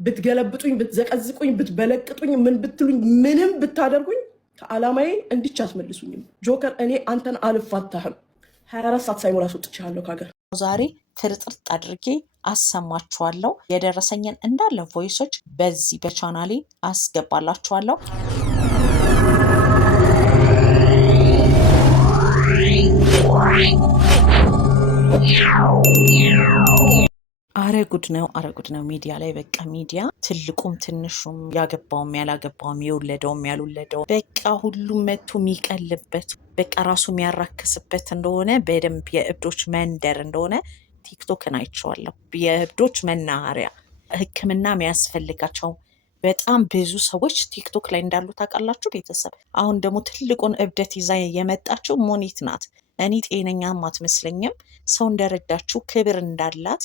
ብትገለብጡኝ ብትዘቀዝቁኝ ብትበለቅጡኝ ምን ብትሉኝ ምንም ብታደርጉኝ ከዓላማዬ እንዲች አስመልሱኝም። ጆከር እኔ አንተን አልፋታህም። 24 ሰዓት ሳይሞላ አስወጥቼሃለሁ ከሀገር። ዛሬ ፍርጥርጥ አድርጌ አሰማችኋለሁ። የደረሰኝን እንዳለ ቮይሶች በዚህ በቻናሌ አስገባላችኋለሁ። አረ ጉድ ነው ሚዲያ ላይ በቃ ሚዲያ ትልቁም ትንሹም ያገባውም ያላገባውም የወለደውም ያልወለደው በቃ ሁሉም መቶ የሚቀልበት በቃ ራሱ የሚያራክስበት እንደሆነ በደንብ የእብዶች መንደር እንደሆነ ቲክቶክን አይቼዋለሁ። የእብዶች መናኸሪያ ሕክምና የሚያስፈልጋቸው በጣም ብዙ ሰዎች ቲክቶክ ላይ እንዳሉ ታውቃላችሁ ቤተሰብ። አሁን ደግሞ ትልቁን እብደት ይዛ የመጣችው ሞኒት ናት። እኔ ጤነኛም አትመስለኝም። ሰው እንደረዳችሁ ክብር እንዳላት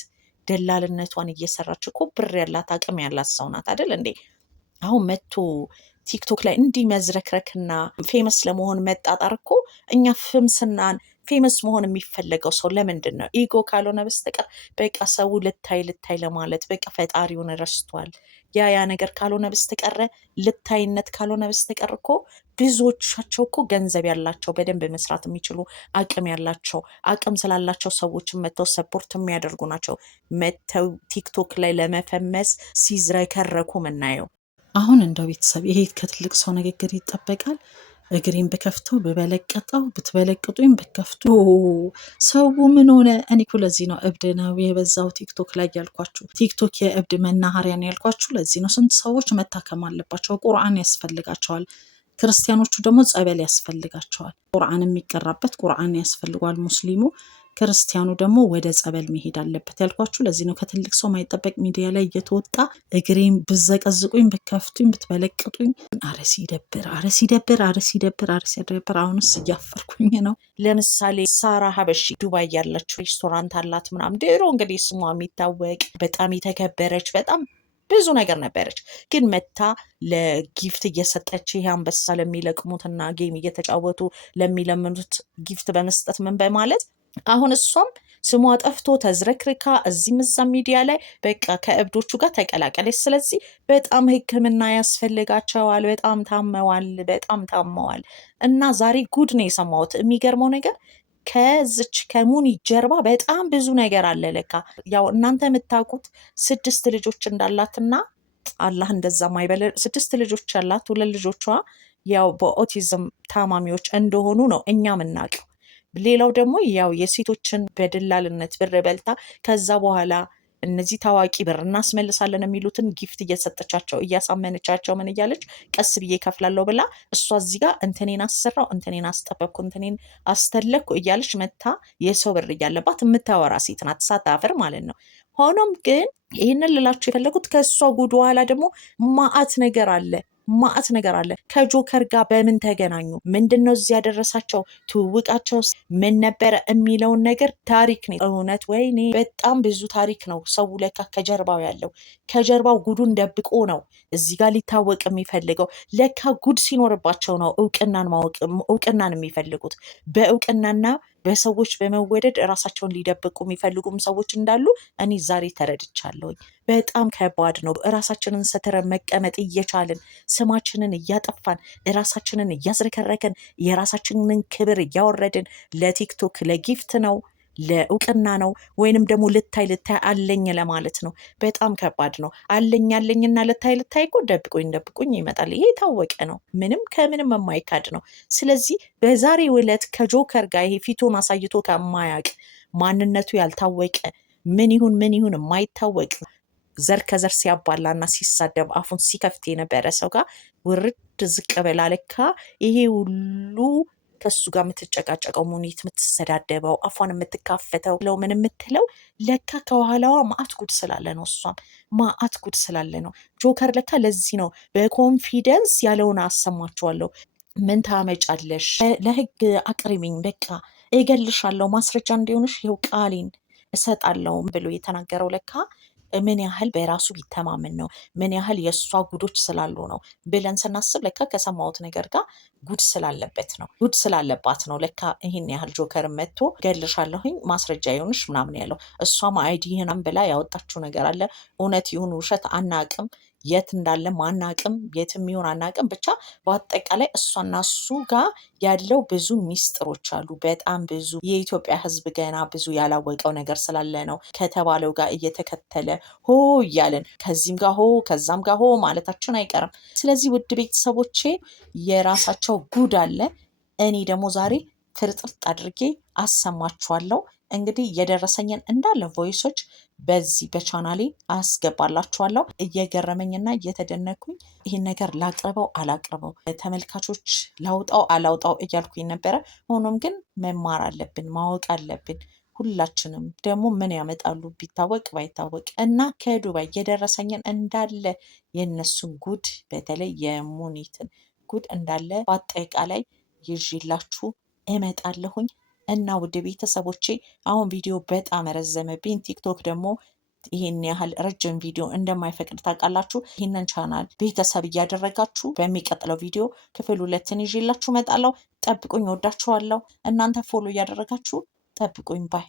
ደላልነቷን እየሰራች እኮ ብር ያላት አቅም ያላት ሰው ናት አይደል እንዴ? አሁን መቶ ቲክቶክ ላይ እንዲህ መዝረክረክና ፌመስ ለመሆን መጣጣር እኮ እኛ ፍምስናን ፌመስ መሆን የሚፈለገው ሰው ለምንድን ነው? ኢጎ ካልሆነ በስተቀር በቃ ሰው ልታይ ለማለት በቃ ፈጣሪውን ረስቷል። ያ ነገር ካልሆነ በስተቀረ ልታይነት ካልሆነ በስተቀር እኮ ብዙዎቻቸው እኮ ገንዘብ ያላቸው በደንብ መስራት የሚችሉ አቅም ያላቸው አቅም ስላላቸው ሰዎችን መተው ሰፖርት የሚያደርጉ ናቸው። መተው ቲክቶክ ላይ ለመፈመስ ሲዝረከረኩ ምናየው። አሁን እንደው ቤተሰብ ይሄ ከትልቅ ሰው ንግግር ይጠበቃል። እግሬን ብከፍተው ብበለቀጠው ብትበለቅጡኝ ብከፍቱ ሰው ምን ሆነ? እኔ እኮ ለዚህ ነው እብድ ነው የበዛው ቲክቶክ ላይ ያልኳችሁ። ቲክቶክ የእብድ መናኸሪያ ነው ያልኳችሁ ለዚህ ነው። ስንት ሰዎች መታከም አለባቸው። ቁርአን ያስፈልጋቸዋል። ክርስቲያኖቹ ደግሞ ጸበል ያስፈልጋቸዋል። ቁርአን የሚቀራበት ቁርአን ያስፈልጓል ሙስሊሙ። ክርስቲያኑ ደግሞ ወደ ጸበል መሄድ አለበት ያልኳችሁ ለዚህ ነው። ከትልቅ ሰው ማይጠበቅ ሚዲያ ላይ እየተወጣ እግሬን ብዘቀዝቁኝ ብከፍቱኝ ብትበለቅጡኝ አረ ሲደብር። አሁንስ እያፈርኩኝ ነው። ለምሳሌ ሳራ ሀበሺ ዱባይ ያለችው ሬስቶራንት አላት ምናምን። ድሮ እንግዲህ ስሟ የሚታወቅ በጣም የተከበረች በጣም ብዙ ነገር ነበረች። ግን መታ ለጊፍት እየሰጠች ይሄ አንበሳ ለሚለቅሙትና ጌም እየተጫወቱ ለሚለምኑት ጊፍት በመስጠት ምን በማለት አሁን እሷም ስሟ ጠፍቶ ተዝረክርካ እዚህም እዛም ሚዲያ ላይ በቃ ከእብዶቹ ጋር ተቀላቀለች። ስለዚህ በጣም ሕክምና ያስፈልጋቸዋል። በጣም ታመዋል። እና ዛሬ ጉድ ነው የሰማሁት። የሚገርመው ነገር ከዚች ከሙኒ ጀርባ በጣም ብዙ ነገር አለ ለካ። ያው እናንተ የምታውቁት 6 ልጆች እንዳላትና አላህ እንደዛ ማይበለ 6 ልጆች ያላት 2 ልጆቿ ያው በኦቲዝም ታማሚዎች እንደሆኑ ነው እኛ የምናውቀው። ሌላው ደግሞ ያው የሴቶችን በደላልነት ብር በልታ ከዛ በኋላ እነዚህ ታዋቂ ብር እናስመልሳለን የሚሉትን ጊፍት እየሰጠቻቸው እያሳመነቻቸው ምን እያለች ቀስ ብዬ ከፍላለሁ ብላ እሷ እዚህ ጋር እንትኔን አሰራው እንትኔን አስጠበቅኩ እንትኔን አስተለኩ እያለች መታ የሰው ብር እያለባት የምታወራ ሴት ናት፣ ሳታፍር ማለት ነው። ሆኖም ግን ይህንን ልላችሁ የፈለጉት ከእሷ ጉድ በኋላ ደግሞ ማአት ነገር አለ። ከጆከር ጋር በምን ተገናኙ? ምንድን ነው እዚህ ያደረሳቸው? ትውውቃቸው ምን ነበረ የሚለውን ነገር ታሪክ ነው። እውነት ወይኔ በጣም ብዙ ታሪክ ነው። ሰው ለካ ከጀርባው ያለው ከጀርባው ጉዱን ደብቆ ነው እዚህ ጋር ሊታወቅ የሚፈልገው። ለካ ጉድ ሲኖርባቸው ነው እውቅናን የሚፈልጉት። በእውቅናና በሰዎች በመወደድ እራሳቸውን ሊደብቁ የሚፈልጉም ሰዎች እንዳሉ እኔ ዛሬ ተረድቻለሁኝ። በጣም ከባድ ነው። እራሳችንን ሰትረን መቀመጥ እየቻልን ስማችንን እያጠፋን እራሳችንን እያዝረከረከን የራሳችንን ክብር እያወረድን ለቲክቶክ ለጊፍት ነው ለእውቅና ነው ወይንም ደግሞ ልታይ አለኝ ለማለት ነው። በጣም ከባድ ነው። አለኝና ልታይ እኮ ደብቁኝ ይመጣል። ይሄ የታወቀ ነው። ምንም ከምንም የማይካድ ነው። ስለዚህ በዛሬው ዕለት ከጆከር ጋር ይሄ ፊቱን አሳይቶ ከማያውቅ ማንነቱ ያልታወቀ ምን ይሁን የማይታወቅ ዘር ከዘር ሲያባላና ሲሳደብ አፉን ሲከፍት የነበረ ሰው ጋር ውርድ ዝቅ ብላ ለካ ይሄ ሁሉ ከሱ ጋር የምትጨቃጨቀው ሙኒት የምትሰዳደበው አፏን የምትካፈተው ለው ምን የምትለው ለካ ከኋላዋ ማአት ጉድ ስላለ ነው። እሷም ማአት ጉድ ስላለ ነው። ጆከር ለካ ለዚህ ነው በኮንፊደንስ ያለውን አሰማችኋለሁ። ምን ታመጫለሽ? ለህግ አቅርቢኝ፣ በቃ እገልሻለሁ፣ ማስረጃ እንዲሆንሽ ይኸው ቃሌን እሰጣለሁ ብሎ የተናገረው ለካ ምን ያህል በራሱ ቢተማመን ነው፣ ምን ያህል የእሷ ጉዶች ስላሉ ነው ብለን ስናስብ ለካ ከሰማሁት ነገር ጋር ጉድ ስላለበት ነው፣ ጉድ ስላለባት ነው ለካ ይህን ያህል ጆከር መጥቶ ገልሻለሁኝ ማስረጃ ይሆንሽ ምናምን ያለው። እሷም አይዲህናም ብላ ያወጣችው ነገር አለ። እውነት ይሁን ውሸት አናቅም፣ የት እንዳለ ማናቅም፣ የትም ይሁን አናቅም። ብቻ በአጠቃላይ እሷና እሱ ጋር ያለው ብዙ ሚስጥሮች አሉ። በጣም ብዙ የኢትዮጵያ ሕዝብ ገና ብዙ ያላወቀው ነገር ስላለ ነው ከተባለው ጋር እየተከተለ ሆ እያለን ከዚህም ጋር ሆ ከዛም ጋር ሆ ማለታችን አይቀርም። ስለዚህ ውድ ቤተሰቦቼ የራሳቸው ጉድ አለ። እኔ ደግሞ ዛሬ ፍርጥርጥ አድርጌ አሰማችኋለሁ። እንግዲህ የደረሰኝን እንዳለ ቮይሶች በዚህ በቻናሌ አስገባላችኋለሁ። እየገረመኝና እየተደነኩኝ ይህን ነገር ላቅርበው አላቅርበው፣ ተመልካቾች ላውጣው አላውጣው እያልኩኝ ነበረ። ሆኖም ግን መማር አለብን፣ ማወቅ አለብን። ሁላችንም ደግሞ ምን ያመጣሉ ቢታወቅ ባይታወቅ እና ከዱባይ የደረሰኝን እንዳለ የነሱን ጉድ በተለይ የሙኒትን ጉድ እንዳለ በአጠቃላይ ይዤላችሁ እመጣለሁኝ። እና ውድ ቤተሰቦቼ አሁን ቪዲዮ በጣም ረዘመብኝ። ቲክቶክ ደግሞ ይህን ያህል ረጅም ቪዲዮ እንደማይፈቅድ ታውቃላችሁ። ይህንን ቻናል ቤተሰብ እያደረጋችሁ በሚቀጥለው ቪዲዮ ክፍል 2 ይዤላችሁ እመጣለሁ። ጠብቁኝ። ወዳችኋለሁ። እናንተ ፎሎ እያደረጋችሁ ጠብቁኝ ባይ